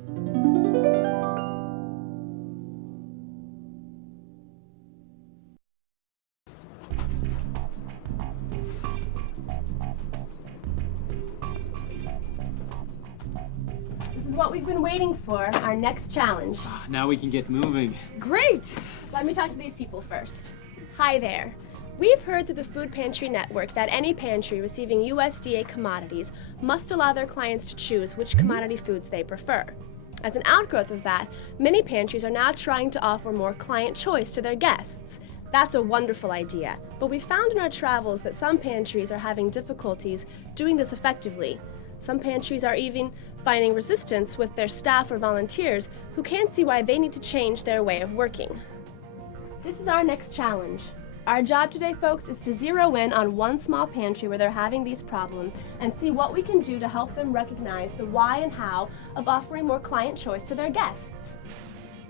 This is what we've been waiting for, our next challenge. Now we can get moving. Great! Let me talk to these people first. Hi there. We've heard through the Food Pantry Network that any pantry receiving USDA commodities must allow their clients to choose which commodity foods they prefer. As an outgrowth of that, many pantries are now trying to offer more client choice to their guests. That's a wonderful idea, but we found in our travels that some pantries are having difficulties doing this effectively. Some pantries are even finding resistance with their staff or volunteers who can't see why they need to change their way of working. This is our next challenge. Our job today, folks, is to zero in on one small pantry where they're having these problems and see what we can do to help them recognize the why and how of offering more client choice to their guests.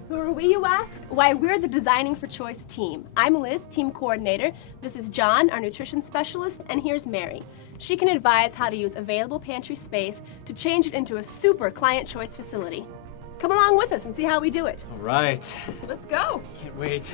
Who are we, you ask? Why, we're the Designing for Choice team. I'm Liz, team coordinator. This is John, our nutrition specialist, and here's Mary. She can advise how to use available pantry space to change it into a super client choice facility. Come along with us and see how we do it. All right. Let's go. Can't wait.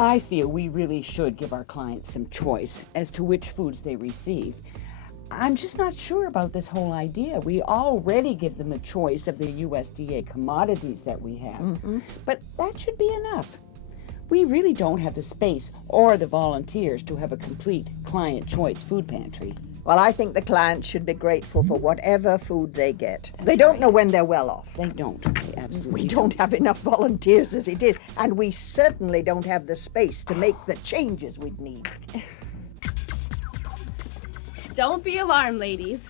I feel we really should give our clients some choice as to which foods they receive. I'm just not sure about this whole idea. We already give them a choice of the USDA commodities that we have, but that should be enough. We really don't have the space or the volunteers to have a complete client choice food pantry. Well, I think the clients should be grateful for whatever food they get. They don't know when they're well off. They don't. They absolutely We don't have enough volunteers as it is, and we certainly don't have the space to make the changes we'd need. Don't be alarmed, ladies.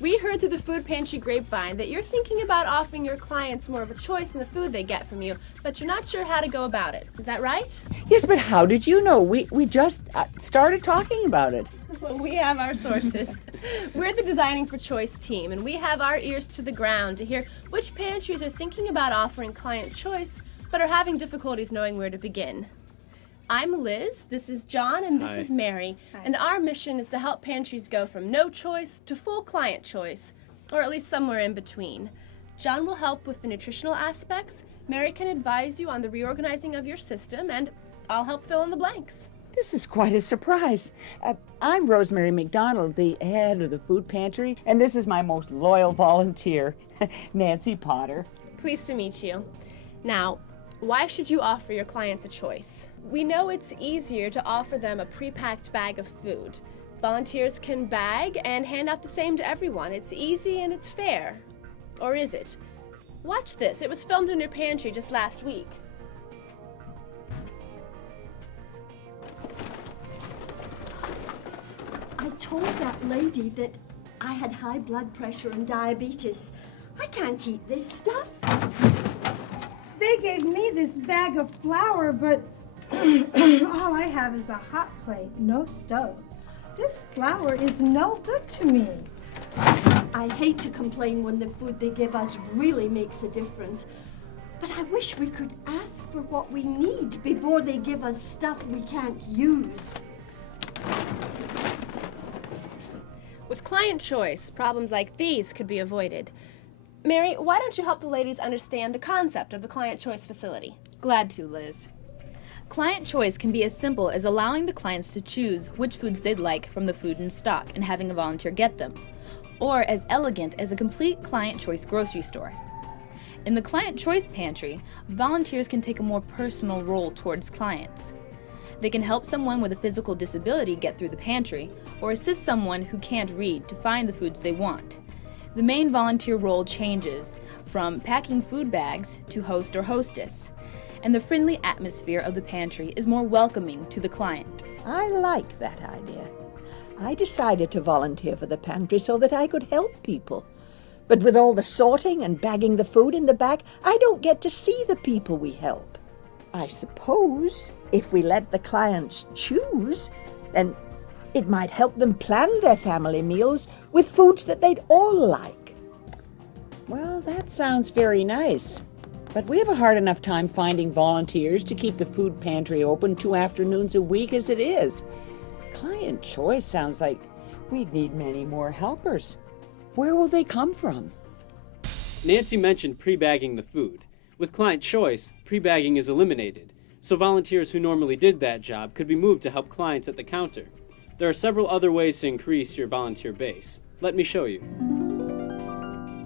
We heard through the food pantry grapevine that you're thinking about offering your clients more of a choice in the food they get from you, but you're not sure how to go about it. Is that right? Yes, but how did you know? We just started talking about it. Well, we have our sources. We're the Designing for Choice team, and we have our ears to the ground to hear which pantries are thinking about offering client choice, but are having difficulties knowing where to begin. I'm Liz, this is John, and this Hi. is Mary. Hi. And our mission is to help pantries go from no choice to full client choice, or at least somewhere in between. John will help with the nutritional aspects, Mary can advise you on the reorganizing of your system, and I'll help fill in the blanks. This is quite a surprise. I'm Rosemary McDonald, the head of the food pantry, and this is my most loyal volunteer, Nancy Potter. Pleased to meet you. Now, why should you offer your clients a choice? We know it's easier to offer them a pre-packed bag of food. Volunteers can bag and hand out the same to everyone. It's easy and it's fair. Or is it? Watch this. It was filmed in your pantry just last week. I told that lady that I had high blood pressure and diabetes. I can't eat this stuff. They gave me this bag of flour, but all I have is a hot plate, no stove. This flour is no good to me. I hate to complain when the food they give us really makes a difference. But I wish we could ask for what we need before they give us stuff we can't use. With client choice, problems like these could be avoided. Mary, why don't you help the ladies understand the concept of the client choice facility? Glad to, Liz. Client choice can be as simple as allowing the clients to choose which foods they'd like from the food in stock and having a volunteer get them, or as elegant as a complete client choice grocery store. In the client choice pantry, volunteers can take a more personal role towards clients. They can help someone with a physical disability get through the pantry, or assist someone who can't read to find the foods they want. The main volunteer role changes from packing food bags to host or hostess, and the friendly atmosphere of the pantry is more welcoming to the client. I like that idea. I decided to volunteer for the pantry so that I could help people. But with all the sorting and bagging the food in the back, I don't get to see the people we help. I suppose if we let the clients choose, then it might help them plan their family meals with foods that they'd all like. Well, that sounds very nice. But we have a hard enough time finding volunteers to keep the food pantry open 2 afternoons a week as it is. Client choice sounds like we'd need many more helpers. Where will they come from? Nancy mentioned pre-bagging the food. With client choice, pre-bagging is eliminated, so volunteers who normally did that job could be moved to help clients at the counter. There are several other ways to increase your volunteer base. Let me show you.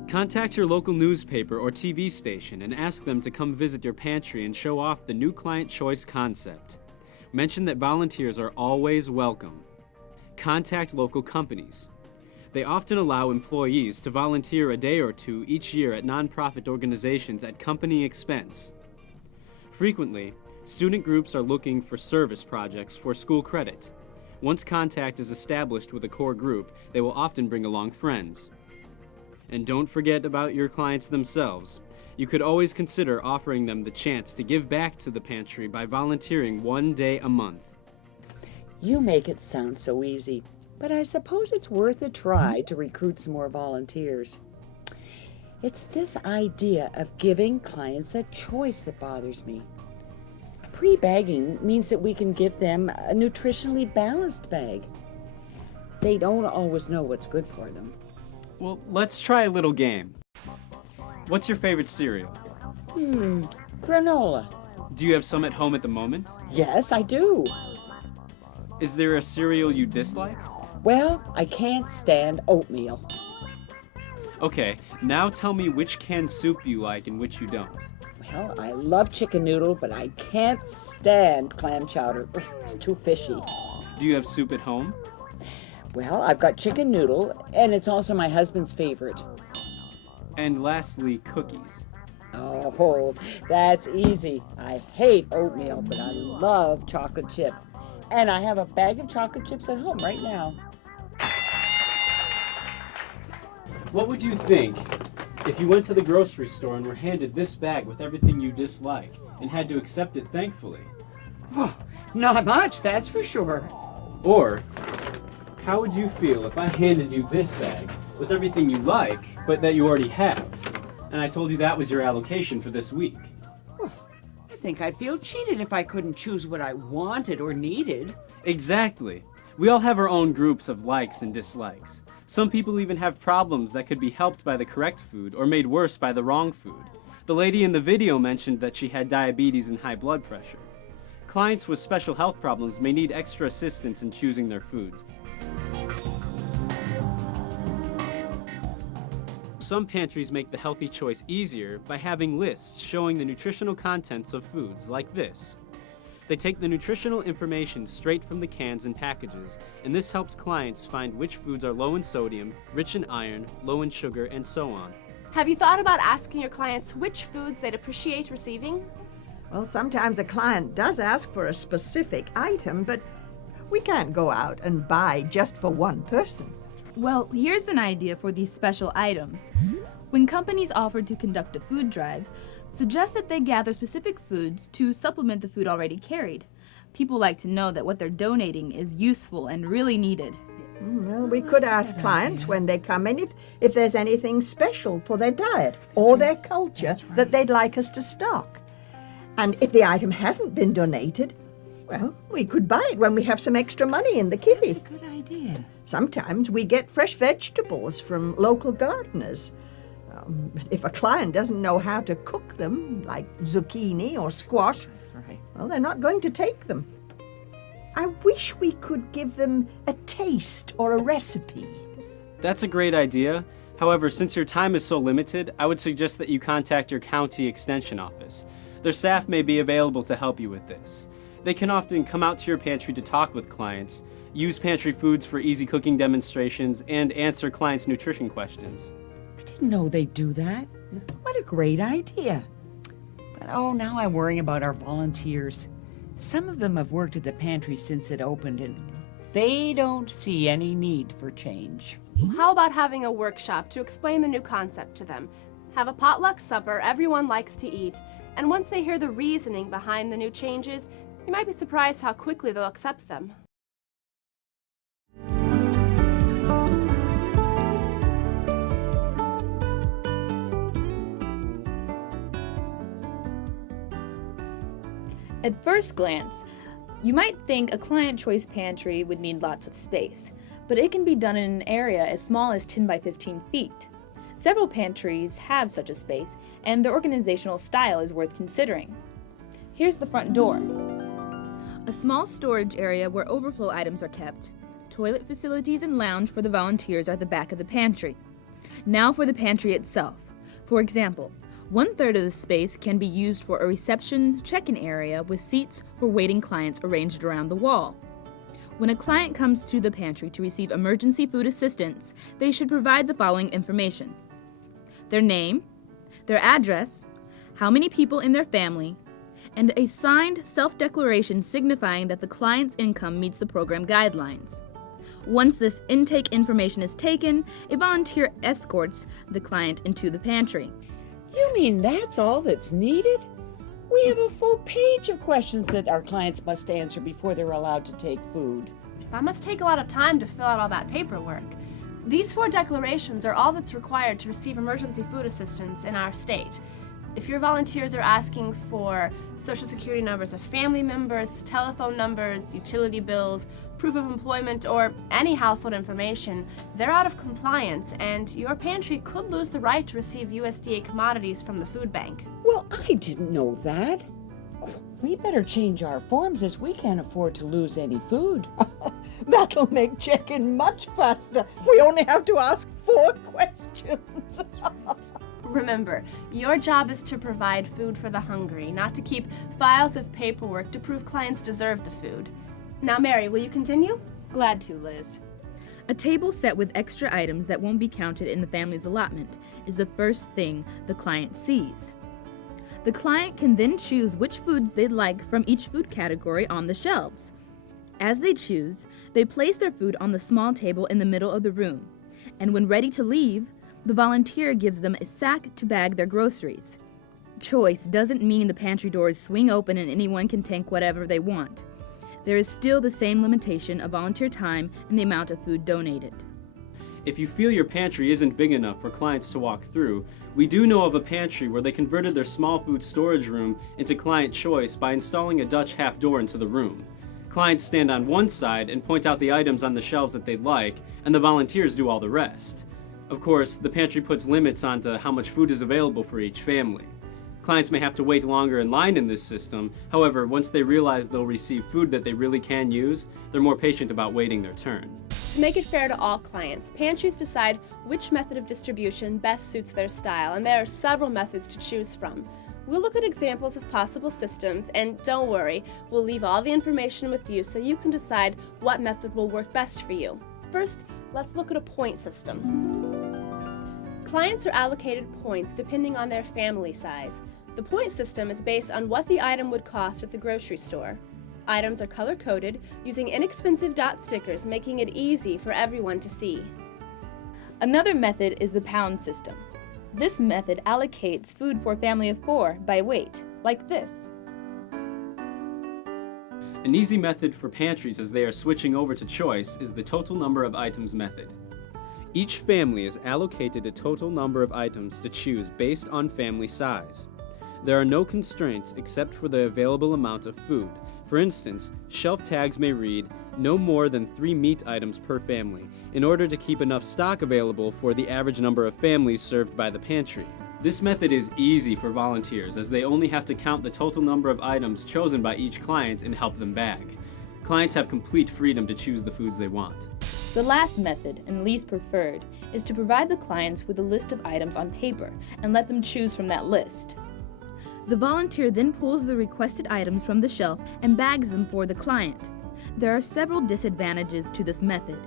Contact your local newspaper or TV station and ask them to come visit your pantry and show off the new client choice concept. Mention that volunteers are always welcome. Contact local companies. They often allow employees to volunteer a day or two each year at nonprofit organizations at company expense. Frequently, student groups are looking for service projects for school credit. Once contact is established with a core group, they will often bring along friends. And don't forget about your clients themselves. You could always consider offering them the chance to give back to the pantry by volunteering 1 day a month. You make it sound so easy, but I suppose it's worth a try to recruit some more volunteers. It's this idea of giving clients a choice that bothers me. Pre-bagging means that we can give them a nutritionally balanced bag. They don't always know what's good for them. Well, let's try a little game. What's your favorite cereal? Granola. Do you have some at home at the moment? Yes, I do. Is there a cereal you dislike? Well, I can't stand oatmeal. Okay, now tell me which canned soup you like and which you don't. Well, I love chicken noodle, but I can't stand clam chowder. Ugh, it's too fishy. Do you have soup at home? Well, I've got chicken noodle, and it's also my husband's favorite. And lastly, cookies. Oh, that's easy. I hate oatmeal, but I love chocolate chip. And I have a bag of chocolate chips at home right now. What would you think if you went to the grocery store and were handed this bag with everything you dislike and had to accept it thankfully? Well, not much, that's for sure. Or, how would you feel if I handed you this bag with everything you like, but that you already have, and I told you that was your allocation for this week? I think I'd feel cheated if I couldn't choose what I wanted or needed. Exactly. We all have our own groups of likes and dislikes. Some people even have problems that could be helped by the correct food or made worse by the wrong food. The lady in the video mentioned that she had diabetes and high blood pressure. Clients with special health problems may need extra assistance in choosing their foods. Some pantries make the healthy choice easier by having lists showing the nutritional contents of foods, like this. They take the nutritional information straight from the cans and packages, and this helps clients find which foods are low in sodium, rich in iron, low in sugar, and so on. Have you thought about asking your clients which foods they'd appreciate receiving? Well, sometimes a client does ask for a specific item, but we can't go out and buy just for one person. Well, here's an idea for these special items. When companies offer to conduct a food drive, suggest that they gather specific foods to supplement the food already carried. People like to know that what they're donating is useful and really needed. Well, we could ask clients when they come in if there's anything special for their diet or their culture that they'd like us to stock. And if the item hasn't been donated, well, we could buy it when we have some extra money in the kitty. That's a good idea. Sometimes we get fresh vegetables from local gardeners. If a client doesn't know how to cook them, like zucchini or squash, That's right. well, they're not going to take them. I wish we could give them a taste or a recipe. That's a great idea. However, since your time is so limited, I would suggest that you contact your county extension office. Their staff may be available to help you with this. They can often come out to your pantry to talk with clients, use pantry foods for easy cooking demonstrations, and answer clients' nutrition questions. I didn't know they'd do that. What a great idea. But oh, now I'm worrying about our volunteers. Some of them have worked at the pantry since it opened, and they don't see any need for change. How about having a workshop to explain the new concept to them? Have a potluck supper everyone likes to eat, and once they hear the reasoning behind the new changes, you might be surprised how quickly they'll accept them. At first glance, you might think a client choice pantry would need lots of space, but it can be done in an area as small as 10 by 15 feet. Several pantries have such a space, and their organizational style is worth considering. Here's the front door. A small storage area where overflow items are kept. Toilet facilities and lounge for the volunteers are at the back of the pantry. Now for the pantry itself. For example, 1/3 of the space can be used for a reception check-in area with seats for waiting clients arranged around the wall. When a client comes to the pantry to receive emergency food assistance, they should provide the following information: their name, their address, how many people in their family, and a signed self-declaration signifying that the client's income meets the program guidelines. Once this intake information is taken, a volunteer escorts the client into the pantry. You mean that's all that's needed? We have a full page of questions that our clients must answer before they're allowed to take food. That must take a lot of time to fill out all that paperwork. These 4 declarations are all that's required to receive emergency food assistance in our state. If your volunteers are asking for social security numbers of family members, telephone numbers, utility bills, proof of employment, or any household information, they're out of compliance, and your pantry could lose the right to receive USDA commodities from the food bank. Well, I didn't know that. We better change our forms as we can't afford to lose any food. That'll make check-in much faster. We only have to ask 4 questions. Remember, your job is to provide food for the hungry, not to keep files of paperwork to prove clients deserve the food. Now, Mary, will you continue? Glad to, Liz. A table set with extra items that won't be counted in the family's allotment is the first thing the client sees. The client can then choose which foods they'd like from each food category on the shelves. As they choose, they place their food on the small table in the middle of the room, and when ready to leave, the volunteer gives them a sack to bag their groceries. Choice doesn't mean the pantry doors swing open and anyone can take whatever they want. There is still the same limitation of volunteer time and the amount of food donated. If you feel your pantry isn't big enough for clients to walk through, we do know of a pantry where they converted their small food storage room into client choice by installing a Dutch half door into the room. Clients stand on one side and point out the items on the shelves that they'd like, and the volunteers do all the rest. Of course, the pantry puts limits onto how much food is available for each family. Clients may have to wait longer in line in this system. However, once they realize they'll receive food that they really can use, they're more patient about waiting their turn. To make it fair to all clients, pantries decide which method of distribution best suits their style, and there are several methods to choose from. We'll look at examples of possible systems, and don't worry, we'll leave all the information with you so you can decide what method will work best for you. First, let's look at a point system. Clients are allocated points depending on their family size. The point system is based on what the item would cost at the grocery store. Items are color-coded using inexpensive dot stickers, making it easy for everyone to see. Another method is the pound system. This method allocates food for a family of 4 by weight, like this. An easy method for pantries as they are switching over to choice is the total number of items method. Each family is allocated a total number of items to choose based on family size. There are no constraints except for the available amount of food. For instance, shelf tags may read, no more than 3 meat items per family, in order to keep enough stock available for the average number of families served by the pantry. This method is easy for volunteers as they only have to count the total number of items chosen by each client and help them bag. Clients have complete freedom to choose the foods they want. The last method, and least preferred, is to provide the clients with a list of items on paper and let them choose from that list. The volunteer then pulls the requested items from the shelf and bags them for the client. There are several disadvantages to this method.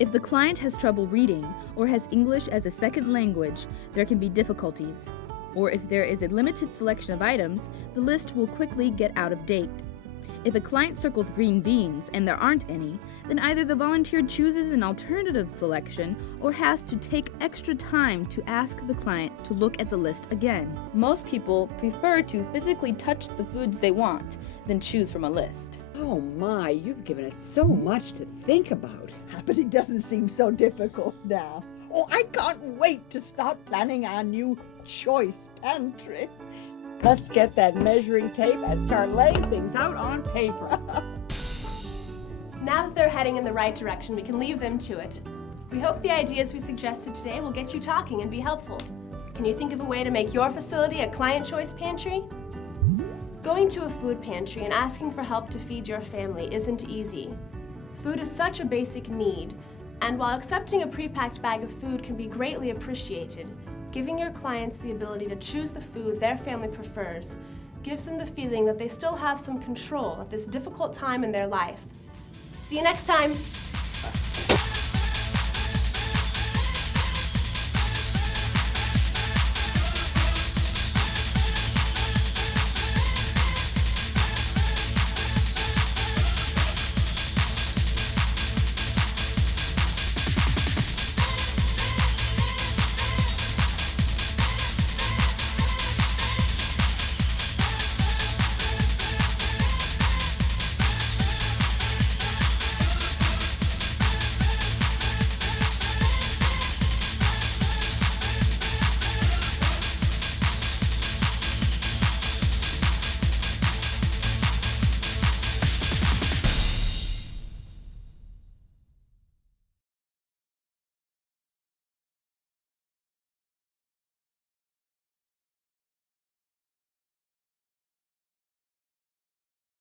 If the client has trouble reading or has English as a second language, there can be difficulties. Or if there is a limited selection of items, the list will quickly get out of date. If a client circles green beans and there aren't any, then either the volunteer chooses an alternative selection or has to take extra time to ask the client to look at the list again. Most people prefer to physically touch the foods they want than choose from a list. Oh my, you've given us so much to think about. But it doesn't seem so difficult now. Oh, I can't wait to start planning our new choice pantry. Let's get that measuring tape and start laying things out on paper. Now that they're heading in the right direction, we can leave them to it. We hope the ideas we suggested today will get you talking and be helpful. Can you think of a way to make your facility a client choice pantry? Going to a food pantry and asking for help to feed your family isn't easy. Food is such a basic need, and while accepting a pre-packed bag of food can be greatly appreciated, giving your clients the ability to choose the food their family prefers gives them the feeling that they still have some control at this difficult time in their life. See you next time!